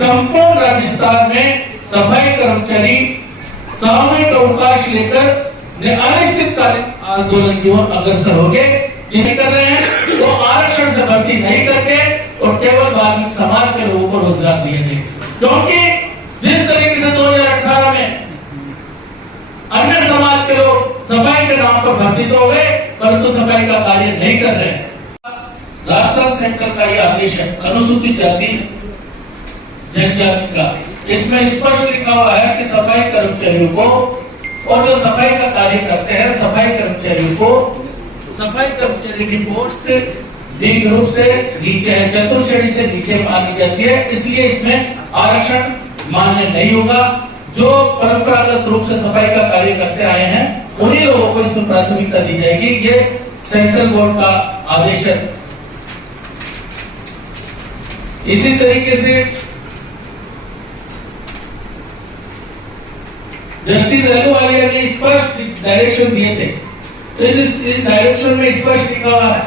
संपूर्ण राजस्थान में सफाई कर्मचारी सामूहिक अवकाश लेकर अनिश्चितकालीन आंदोलन की ओर अग्रसर हो गए। जिसे कर रहे हैं वो आरक्षण से भर्ती नहीं करके और केवल वाल्मीकि समाज के लोगों को रोजगार दिए गए, क्योंकि जिस तरीके से 2018 में अन्य समाज के लोग सफाई के नाम पर भर्ती तो हो गए परंतु सफाई का कार्य नहीं कर रहे। राजस्थान सेंटर का यह आदेश है अनुसूचित जाति जनजाति का, इसमें स्पष्ट लिखा हुआ है कि सफाई कर्मचारियों को और जो सफाई का कार्य करते हैं सफाई कर्मचारियों को सफाई कर्मचारी की पोस्ट डी ग्रुप से नीचे है, चतुर्थ से नीचे मानी जाती है, इसलिए इसमें आरक्षण मान्य नहीं होगा। जो परंपरागत रूप से सफाई का कार्य करते आए हैं उन्हीं लोगों को इसमें प्राथमिकता दी जाएगी। ये सेंट्रल बोर्ड का आदेश है। इसी तरीके से जस्टिस अहलूवालिया ने स्पष्ट डायरेक्शन दिए थे, तो इस डायरेक्शन में स्पष्ट लिखा हुआ है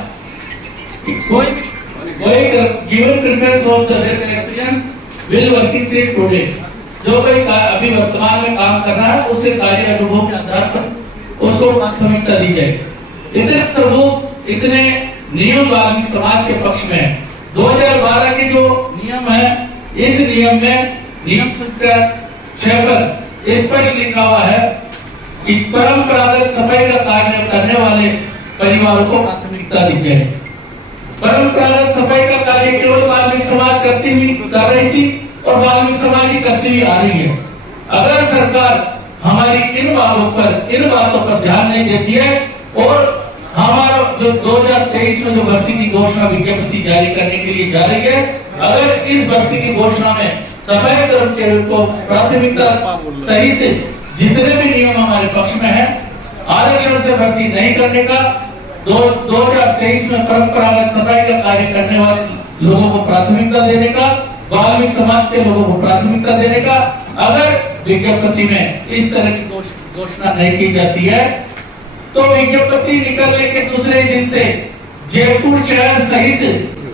कि कोई given preference of the less experience will working take today, जो कोई अभी वर्तमान में काम कर रहा है उसके कार्य अनुभव के आधार पर उसको प्राथमिकता दी जाएगी। इतने सबूत इतने नियम वाल्मीकि समाज के पक्ष में है। 2012 के जो नियम है इस नियम में नियम संख्या 6 पर स्पष्ट लिखा हुआ है कि परंपरागत सफाई का कार्य करने वाले परिवारों को प्राथमिकता दी जाए। परंपरागत सफाई का कार्य केवल वाल्मीकि समाज करती हुई कर रही थी और वाल्मीकि समाज ही करती हुई आ रही है। अगर सरकार हमारी इन बातों पर ध्यान नहीं देती है और हमारा जो 2023 में जो भर्ती की घोषणा विज्ञप्ति जारी करने के लिए जा रही है, अगर इस भर्ती की घोषणा में सफाई कर्मचारियों को प्राथमिकता सहित जितने भी नियम हमारे पक्ष में है आरक्षण से भर्ती नहीं करने का, 2023 में परंपरागत सफाई का कार्य करने वाले लोगों को प्राथमिकता देने का, वाल्मीकि समाज के लोगों को प्राथमिकता देने का, अगर विज्ञप्ति में इस तरह की घोषणा नहीं की जाती है तो विज्ञप्ति निकलने के दूसरे दिन से जयपुर शहर सहित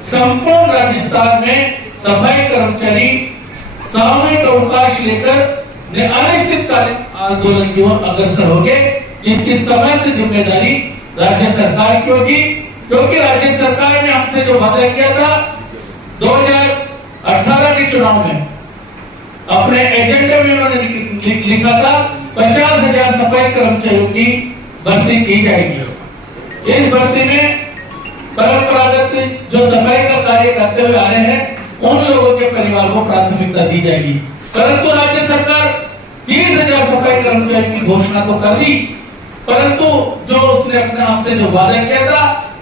संपूर्ण राजस्थान में सफाई कर्मचारी सामूहिक अवकाश लेकर अनिश्चितकालीन आंदोलन की ओर अग्रसर हो गए, जिसकी समस्त जिम्मेदारी राज्य सरकार की होगी, क्योंकि राज्य सरकार ने हमसे जो वादा किया था 2018 के चुनाव में अपने एजेंडे में उन्होंने लिखा था 50,000 सफाई कर्मचारियों की भर्ती की जाएगी। इस भर्ती में परंपरागत जो सफाई का कार्य करते हुए आ रहे हैं उन लोगों के परिवार को प्राथमिकता दी जाएगी, परंतु राज्य सरकार 30,000 सफाई कर्मचारी की घोषणा तो कर दी, परंतु जो उसने अपने आप से जो वादा किया था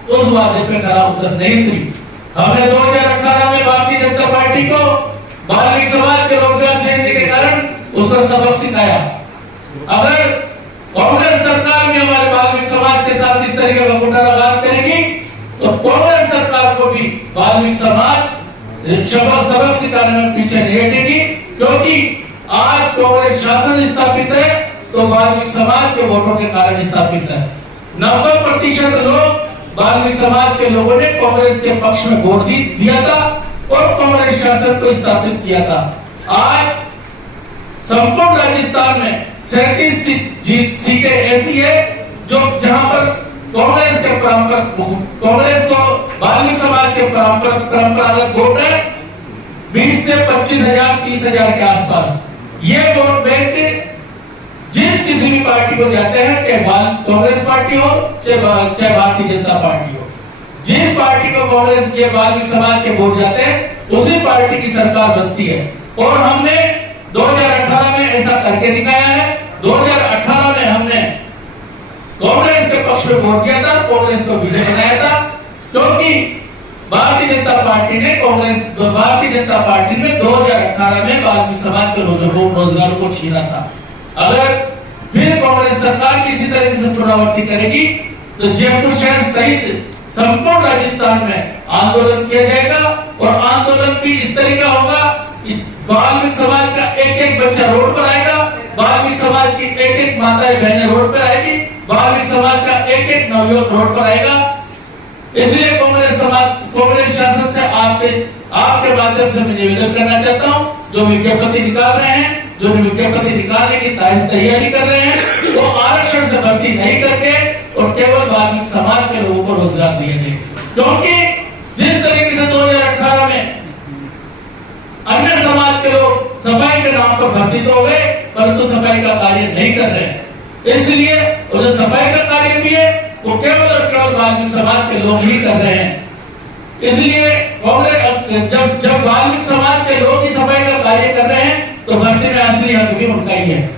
उस वादे पे खरा उतर नहीं हुई। हमने 2018 में भारतीय जनता पार्टी को वाल्मीकि समाज के रोजगार छीनने के कारण उसका सबक सिखाया। अगर कांग्रेस सरकार भी हमारे वाल्मीकि समाज के साथ इस तरीके का कुटाराघात करेगी तो कांग्रेस सरकार को भी वाल्मीकि समाज सबक सिखाने में पीछे नहीं हटेगी, क्योंकि आज कांग्रेस शासन स्थापित है तो वाल्मीकि समाज के वोटों के कारण स्थापित है। 90% लोग वाल्मीकि समाज के लोगों ने कांग्रेस के पक्ष में वोट दिया था और कांग्रेस शासन को स्थापित किया था। आज संपूर्ण राजस्थान में 37 सीटें ऐसी है जो जहां पर कांग्रेस को वाल्मीकि समाज के परंपरागत वोट है 20 से 25,000 30,000 के आसपास। ये वोट बैंक जिस किसी भी पार्टी को जाते हैं, चाहे कांग्रेस पार्टी हो चाहे भारतीय जनता पार्टी हो, जिस पार्टी को कांग्रेस के वाल्मीकि समाज के वोट जाते हैं उसी पार्टी की सरकार बनती है। और हमने 2018 में ऐसा करके दिखाया है। 2018 में हमने कांग्रेस के पक्ष में वोट दिया था, कांग्रेस को विजय बनाया था, क्योंकि भारतीय जनता पार्टी ने 2018 में वाल्मीकि समाज के रोजगारों को छीना था। अगर फिर कांग्रेस सरकार किसी तरह से पुनरावृत्ति करेगी तो जयपुर शहर सहित संपूर्ण राजस्थान में आंदोलन किया जाएगा और आंदोलन भी इस तरीका होगा कि वाल्मीकि समाज का एक बच्चा रोड पर आएगा, वाल्मीकि समाज की एक माताएं बहनें रोड पर आएगी, वाल्मीकि समाज का एक नवयुवक रोड पर आएगा। इसलिए कांग्रेस शासन से आपके माध्यम से मैं निवेदन करना चाहता हूँ, जो विज्ञप्ति निकाल रहे हैं, जो विज्ञप्ति निकालने की तैयारी कर रहे हैं, वो आरक्षण से भर्ती नहीं करके और केवल वाल्मीकि समाज के लोगों को रोजगार दिए जाए। क्योंकि जिस तरीके से 2018 में अन्य समाज के लोग सफाई के नाम पर भर्ती तो हो गए, परंतु सफाई का कार्य नहीं कर रहे हैं। इसलिए वो जो सफाई का कार्य भी है वो केवल और केवल वाल्मीकि समाज के लोग ही कर रहे हैं। इसलिए कांग्रेस जब वाल्मीकि समाज के लोग ही सफाई का कार्य कर रहे हैं तो भर्ती में असली हक भी उनका ही है।